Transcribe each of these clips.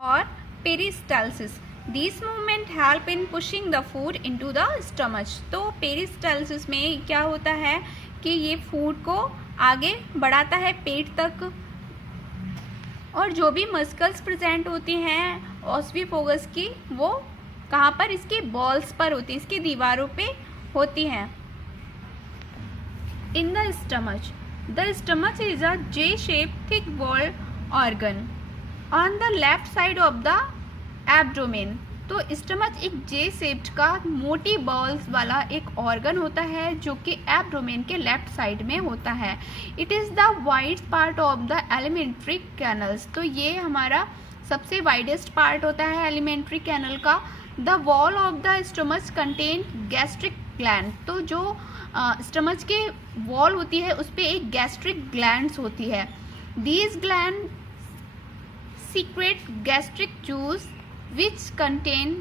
और peristalsis. This movement help in pushing the food into the stomach. तो peristalsis में क्या होता है कि ये फूड को आगे बढ़ाता है पेट तक, और जो भी मस्कल्स प्रेजेंट होती हैं ऑस्फियोफागस की, वो कहाँ पर, इसकी बॉल्स पर होती हैं, इसकी दीवारों पे होती हैं। In the stomach is a J shape thick walled organ on the left side of the abdomen. तो स्टमच एक जे शेप्ड का मोटी बॉल्स वाला एक ऑर्गन होता है जो कि एब्डोमेन के लेफ्ट साइड में होता है। It is the wide part of the alimentary canals. तो ये हमारा सबसे वाइडेस्ट पार्ट होता है एलिमेंट्री कैनल का। The wall of the stomach contain gastric gland. तो जो स्टमच के वॉल होती है उस पर एक गैस्ट्रिक ग्लैंड्स होती है। These gland secrete gastric juice which contain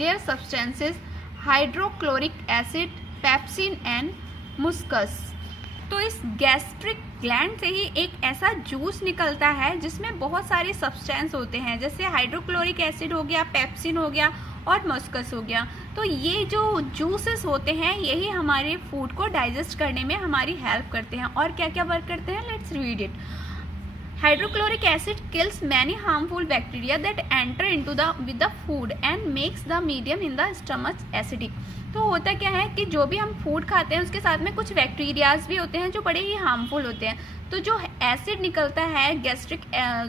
their substances hydrochloric acid, pepsin and mucus। तो इस गैस्ट्रिक ग्लैंड से ही एक ऐसा जूस निकलता है जिसमें बहुत सारे सब्सटेंस होते हैं, जैसे हाइड्रोक्लोरिक एसिड हो गया, पेप्सिन हो गया और मस्कस हो गया। तो ये जो जूसेस होते हैं यही हमारे फूड को डाइजेस्ट करने में हमारी हेल्प करते हैं। और क्या क्या वर्क करते हैं, let's read it. Hydrochloric acid kills many harmful bacteria that enter into with the food and makes the medium in the stomach acidic। तो होता क्या है कि जो भी हम फूड खाते हैं उसके साथ में कुछ बैक्टीरियाज भी होते हैं जो बड़े ही हार्मफुल होते हैं। तो जो एसिड निकलता है गैस्ट्रिक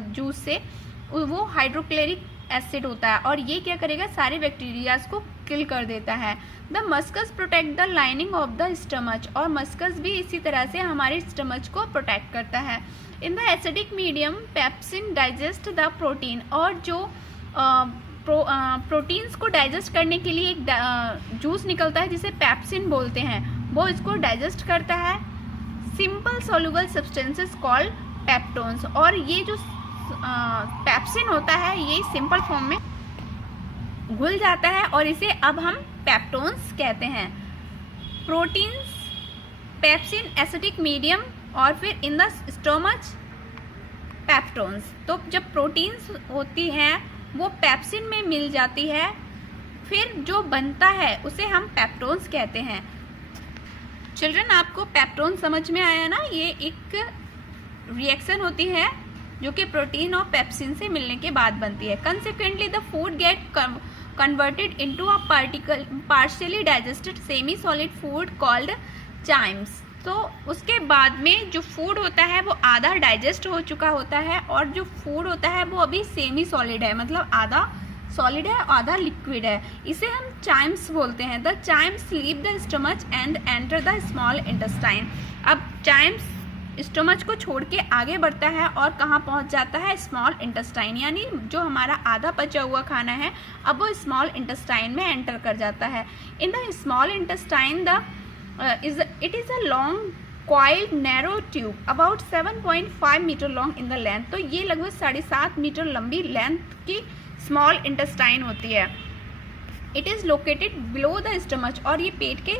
जूस से वो हाइड्रोक्लोरिक एसिड होता है, और ये क्या करेगा, सारे बैक्टीरियाज को किल कर देता है। The mucus protect the lining of the stomach. और मस्कस भी इसी तरह से हमारे स्टमच को प्रोटेक्ट करता है। In the acidic medium pepsin digest the protein. और जो प्रोटीन्स को डाइजेस्ट करने के लिए एक जूस निकलता है जिसे पेप्सिन बोलते हैं, वो इसको डाइजेस्ट करता है। Simple soluble substances called peptones. और ये जो पेप्सिन होता है ये सिंपल फॉर्म में घुल जाता है और इसे अब हम पेप्टोन्स कहते हैं। प्रोटीन्स, पेप्सिन, एसिडिक मीडियम और फिर इन द स्टोमच पेप्टोन्स। तो जब प्रोटीन्स होती हैं वो पेप्सिन में मिल जाती है, फिर जो बनता है उसे हम पेप्टोन्स कहते हैं। चिल्ड्रन, आपको पेप्टोन समझ में आया ना? ये एक रिएक्शन होती है जो कि प्रोटीन और पेप्सिन से मिलने के बाद बनती है। Consequently the food get converted into a partially digested semi solid food called Chimes. तो उसके बाद में जो फूड होता है वो आधा डाइजेस्ट हो चुका होता है और जो फूड होता है वो अभी सेमी सॉलिड है, मतलब आधा सॉलिड है आधा लिक्विड है। इसे हम चाइम्स बोलते हैं। The Chimes leave the stomach and enter the small intestine. अब चाइम्स स्टमच को छोड़ के आगे बढ़ता है और कहाँ पहुँच जाता है, स्मॉल इंटेस्टाइन। यानी जो हमारा आधा बचा हुआ खाना है अब वो स्मॉल इंटेस्टाइन में एंटर कर जाता है। In the small intestine it is a long coiled narrow tube about 7.5 metre long in the length. तो ये लगभग 7.5 मीटर लंबी लेंथ की स्मॉल इंटेस्टाइन होती है। It is located below the stomach. और ये पेट के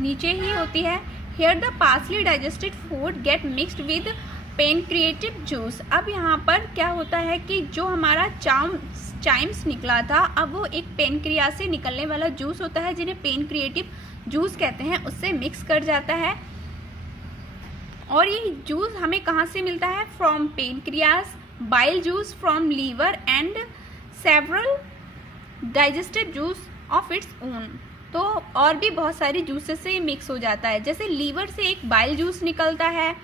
नीचे ही होती है। Here the partially digested food get mixed with pancreatic juice. अब यहाँ पर क्या होता है कि जो हमारा चाइम्स निकला था अब वो एक पेनक्रिया से निकलने वाला जूस होता है जिन्हें पेनक्रिएटिव जूस कहते हैं, उससे मिक्स कर जाता है। और ये जूस हमें कहाँ से मिलता है, from pancreas, bile juice from liver and several digestive juice of its own. तो और भी बहुत सारी जूसेस से मिक्स हो जाता है, जैसे लीवर से एक बाइल जूस निकलता है।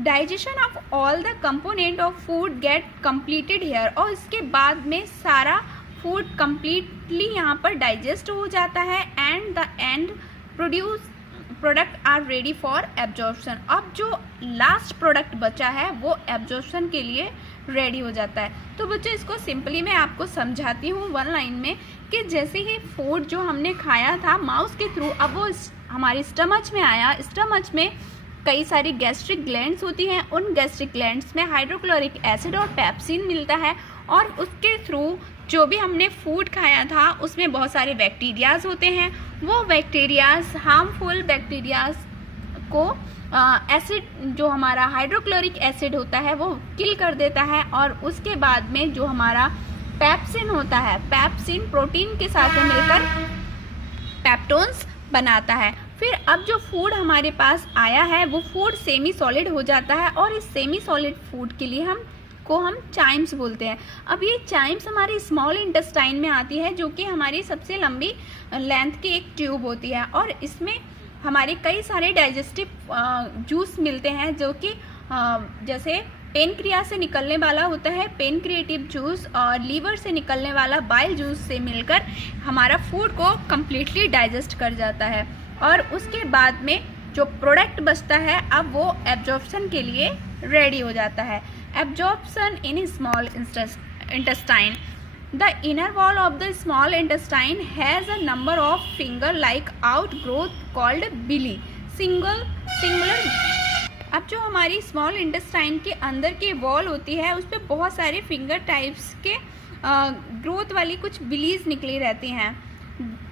Digestion of all the component of food get completed here. और इसके बाद में सारा फूड कंप्लीटली यहाँ पर डाइजेस्ट हो जाता है and the end product are ready for absorption. अब जो लास्ट प्रोडक्ट बचा है वो एब्जॉर्प्शन के लिए रेडी हो जाता है। तो बच्चों इसको सिंपली मैं आपको समझाती हूँ वन लाइन में कि जैसे ही फूड जो हमने खाया था माउस के थ्रू अब वो हमारे स्टमच में आया। स्टमच में कई सारी गैस्ट्रिक ग्लैंड्स होती हैं, उन गैस्ट्रिक ग्लैंड्स में हाइड्रोक्लोरिक एसिड और पेप्सिन मिलता है और उसके थ्रू जो भी हमने फूड खाया था उसमें बहुत सारे बैक्टीरियाज होते हैं। वो बैक्टीरियाज हार्मफुल बैक्टीरियाज को एसिड जो हमारा हाइड्रोक्लोरिक एसिड होता है वो किल कर देता है, और उसके बाद में जो हमारा पेप्सिन होता है, पेप्सिन प्रोटीन के साथ में मिलकर पेप्टोन्स बनाता है। फिर अब जो फूड हमारे पास आया है वो फूड सेमी सॉलिड हो जाता है, और इस सेमी सॉलिड फूड के लिए हम चाइम्स बोलते हैं। अब ये चाइम्स हमारी स्मॉल इंटेस्टाइन में आती है, जो कि हमारी सबसे लंबी लेंथ की एक ट्यूब होती है, और इसमें हमारे कई सारे डाइजेस्टिव जूस मिलते हैं, जो कि जैसे पेनक्रिया से निकलने वाला होता है पेनक्रिएटिव जूस, और लीवर से निकलने वाला बाइल जूस से मिलकर हमारा फूड को कम्प्लीटली डाइजेस्ट कर जाता है, और उसके बाद में जो प्रोडक्ट बचता है अब वो एब्जॉर्प्शन के लिए रेडी हो जाता है। Absorption in small intestine, the inner wall of the small intestine has a number of finger like outgrowth called villi singular. अब जो हमारी स्मॉल इंटेस्टाइन के अंदर की वॉल होती है उस पर बहुत सारे फिंगर टाइप्स के ग्रोथ वाली कुछ बिलीज निकली रहती हैं।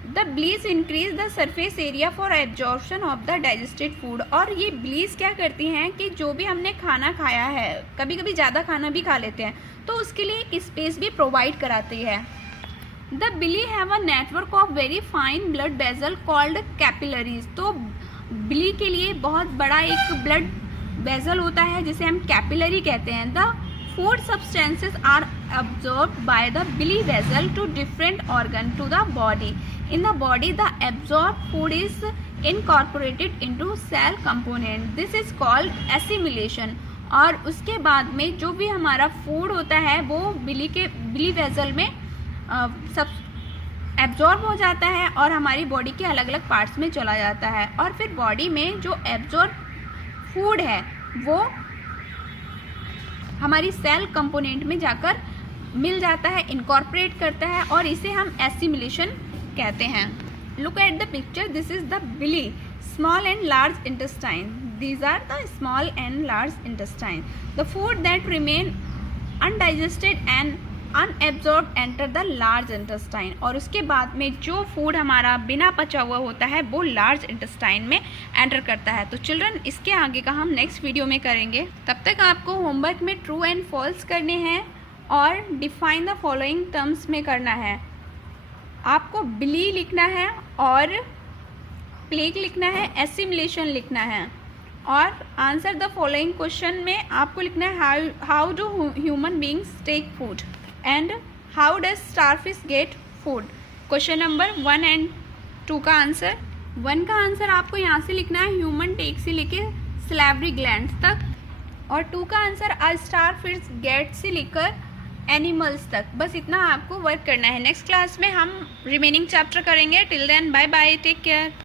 द ब्लीज increase the surface area for absorption of the digested food, और ये ब्लीज क्या करती हैं कि जो भी हमने खाना खाया है, कभी कभी ज़्यादा खाना भी खा लेते हैं, तो उसके लिए एक स्पेस भी प्रोवाइड कराती है। The villi have a network of very fine blood vessel called capillaries, तो बिली के लिए बहुत बड़ा एक ब्लड वेसल होता है जिसे हम कैपिलरी कहते हैं। The food substances are absorbed by the billy vessel to different organ to the body. In the body, the absorbed food is incorporated into cell component. This is called assimilation. और उसके बाद में जो भी हमारा food होता है वो बिली वेसल में सब एब्जॉर्ब हो जाता है और हमारी बॉडी के अलग अलग पार्ट्स में चला जाता है, और फिर बॉडी में जो एब्जॉर्ब फूड है वो हमारी सेल कंपोनेंट में जाकर मिल जाता है, इनकॉर्पोरेट करता है, और इसे हम एसिमिलेशन कहते हैं। Look at the picture, this is the villi, small and large intestine, these are the small and large intestine. The food that remain undigested and unabsorbed enter the large intestine, और उसके बाद में जो food हमारा बिना पचा हुआ होता है वो लार्ज इंटेस्टाइन में एंटर करता है। तो चिल्ड्रन, इसके आगे का हम नेक्स्ट वीडियो में करेंगे। तब तक आपको होमवर्क में ट्रू एंड फॉल्स करने हैं और डिफाइन द फॉलोइंग टर्म्स में करना है। आपको बिली लिखना है और प्लेग लिखना है, एसिमिलेशन लिखना है, और आंसर द फॉलोइंग क्वेश्चन में आपको लिखना है how do human beings take food and how does starfish get food. Question number 1 and 2 का आंसर, 1 का आंसर आपको यहाँ से लिखना है ह्यूमन टेक से लेके सैलिवरी ग्लैंड्स तक, और 2 का आंसर अ स्टारफिश गेट से लेकर एनिमल्स तक। बस इतना आपको वर्क करना है। नेक्स्ट क्लास में हम रिमेनिंग चैप्टर करेंगे। Till then bye bye, take care.